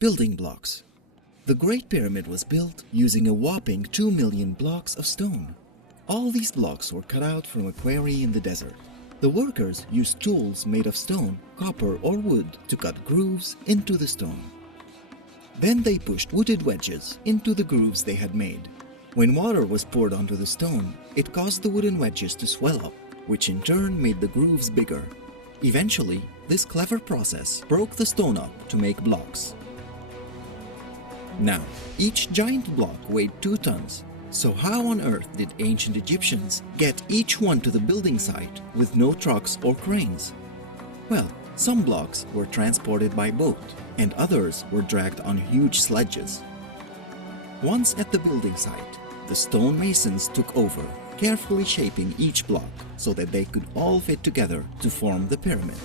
Building blocks. The Great Pyramid was built using a whopping 2 million blocks of stone. All these blocks were cut out from a quarry in the desert. The workers used tools made of stone, copper or wood to cut grooves into the stone. Then they pushed wooded wedges into the grooves they had made. When water was poured onto the stone, it caused the wooden wedges to swell up, which in turn made the grooves bigger. Eventually, this clever process broke the stone up to make blocks. Now, each giant block weighed 2 tons. So how on earth did ancient Egyptians get each one to the building site with no trucks or cranes? Well, some blocks were transported by boat, and others were dragged on huge sledges. Once at the building site, the stonemasons took over, carefully shaping each block so that they could all fit together to form the pyramid.